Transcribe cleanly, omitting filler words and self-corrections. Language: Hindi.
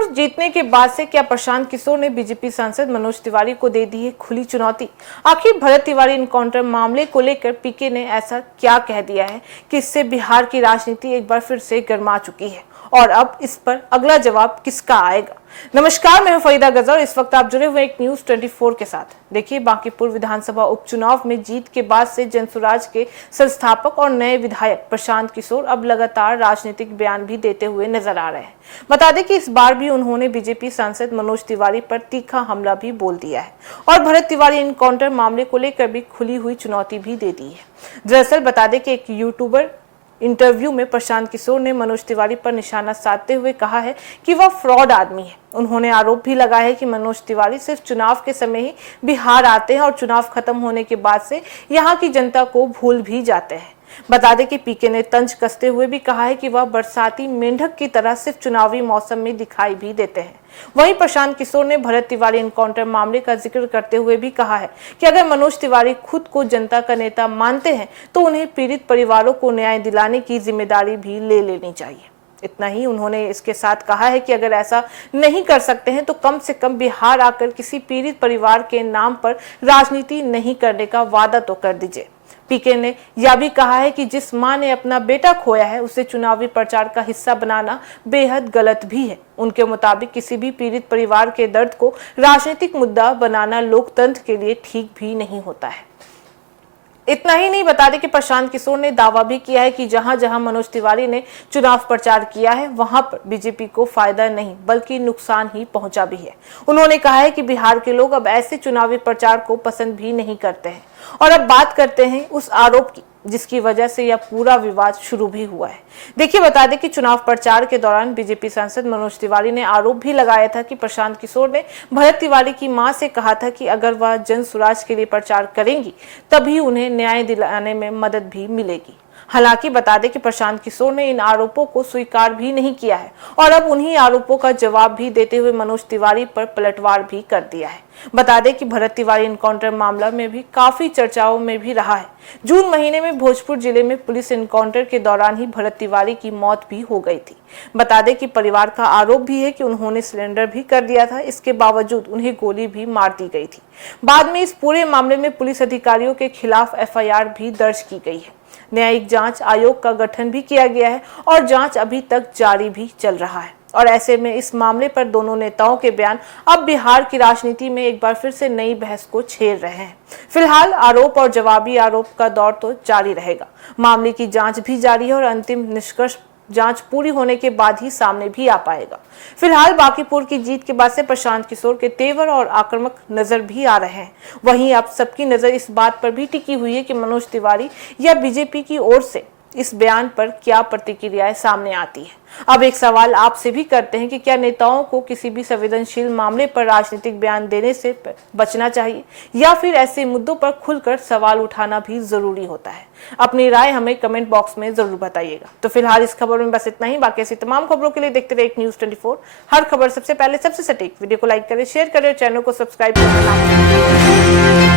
भोजपुर जीतने के बाद से क्या प्रशांत किशोर ने बीजेपी सांसद मनोज तिवारी को दे दी है खुली चुनौती? आखिर भरत तिवारी इनकाउंटर मामले को लेकर पीके ने ऐसा क्या कह दिया है कि इससे बिहार की राजनीति एक बार फिर से गर्मा चुकी है और अब इस पर अगला जवाब किसका आएगा? नमस्कार, मैं हूं फरीदा गजर और इस वक्त आप जुड़े हुए एक न्यूज 24 के साथ। देखिए, बांकीपुर विधानसभा उपचुनाव में जीत के बाद से जनसुराज के संस्थापक और नए विधायक प्रशांत किशोर अब लगातार राजनीतिक बयान भी देते हुए नजर आ रहे हैं। बता दें कि इस बार भी उन्होंने बीजेपी सांसद मनोज तिवारी पर तीखा हमला भी बोल दिया है और भरत तिवारी इनकाउंटर मामले को लेकर भी खुली हुई चुनौती भी दे दी है। दरअसल बता दें कि एक यूट्यूबर इंटरव्यू में प्रशांत किशोर ने मनोज तिवारी पर निशाना साधते हुए कहा है कि वह फ्रॉड आदमी है। उन्होंने आरोप भी लगाया है कि मनोज तिवारी सिर्फ चुनाव के समय ही बिहार आते हैं और चुनाव खत्म होने के बाद से यहां की जनता को भूल भी जाते हैं। बता दें कि पीके ने तंज कसते हुए भी कहा है कि वह बरसाती मेंढक की तरह सिर्फ चुनावी मौसम में दिखाई भी देते हैं। वहीं प्रशांत किशोर ने भरत तिवारी इनकाउंटर मामले का जिक्र करते हुए भी कहा है कि अगर मनोज तिवारी खुद को जनता का नेता मानते हैं तो उन्हें पीड़ित परिवारों को न्याय दिलाने की जिम्मेदारी भी ले लेनी चाहिए। इतना ही उन्होंने इसके साथ कहा है कि अगर ऐसा नहीं कर सकते हैं तो कम से कम बिहार आकर किसी पीड़ित परिवार के नाम पर राजनीति नहीं करने का वादा तो कर दीजिए। पीके ने यह भी कहा है कि जिस मां ने अपना बेटा खोया है उसे चुनावी प्रचार का हिस्सा बनाना बेहद गलत भी है। उनके मुताबिक किसी भी पीड़ित परिवार के दर्द को राजनीतिक मुद्दा बनाना लोकतंत्र के लिए ठीक भी नहीं होता है। इतना ही नहीं, बता दें कि प्रशांत किशोर ने दावा भी किया है कि जहां जहां मनोज तिवारी ने चुनाव प्रचार किया है वहां पर बीजेपी को फायदा नहीं बल्कि नुकसान ही पहुंचा भी है। उन्होंने कहा है कि बिहार के लोग अब ऐसे चुनावी प्रचार को पसंद भी नहीं करते हैं। और अब बात करते हैं उस आरोप की जिसकी वजह से यह पूरा विवाद शुरू भी हुआ है। देखिए, बता दें कि चुनाव प्रचार के दौरान बीजेपी सांसद मनोज तिवारी ने आरोप भी लगाया था कि प्रशांत किशोर ने भरत तिवारी की मां से कहा था कि अगर वह जनसुराज के लिए प्रचार करेंगी तभी उन्हें न्याय दिलाने में मदद भी मिलेगी। हालांकि बता दें कि प्रशांत किशोर ने इन आरोपों को स्वीकार भी नहीं किया है और अब उन्हीं आरोपों का जवाब भी देते हुए मनोज तिवारी पर पलटवार भी कर दिया है। बता दें कि भरत तिवारी इनकाउंटर मामला में भी काफी चर्चाओं में भी रहा है। जून महीने में भोजपुर जिले में पुलिस इनकाउंटर के दौरान ही भरत तिवारी की मौत भी हो गई थी। बता दें कि परिवार का आरोप भी है कि उन्होंने सिलेंडर भी कर दिया था, इसके बावजूद उन्हें गोली भी मार दी गई थी। बाद में इस पूरे मामले में पुलिस अधिकारियों के खिलाफ FIR भी दर्ज की गई है। न्यायिक जांच आयोग का गठन भी किया गया है और जांच अभी तक जारी भी चल रहा है। और ऐसे में इस मामले पर दोनों नेताओं के बयान अब बिहार की राजनीति में एक बार फिर से नई बहस को छेड़ रहे हैं। फिलहाल आरोप और जवाबी आरोप का दौर तो जारी रहेगा। मामले की जांच भी जारी है और अंतिम निष्कर्ष जांच पूरी होने के बाद ही सामने भी आ पाएगा। फिलहाल बांकीपुर की जीत के बाद से प्रशांत किशोर के तेवर और आक्रामक नजर भी आ रहे हैं। वहीं अब सबकी नजर इस बात पर भी टिकी हुई है कि मनोज तिवारी या बीजेपी की ओर से इस बयान पर क्या प्रतिक्रियाएं सामने आती है। अब एक सवाल आपसे भी करते हैं कि क्या नेताओं को किसी भी संवेदनशील मामले पर राजनीतिक बयान देने से बचना चाहिए या फिर ऐसे मुद्दों पर खुलकर सवाल उठाना भी जरूरी होता है? अपनी राय हमें कमेंट बॉक्स में जरूर बताइएगा। तो फिलहाल इस खबर में बस इतना ही। बाकी ऐसी तमाम खबरों के लिए देखते रहिए न्यूज 24। हर खबर सबसे पहले सबसे सटीक। वीडियो को लाइक करें, शेयर करें और चैनल को सब्सक्राइब करें।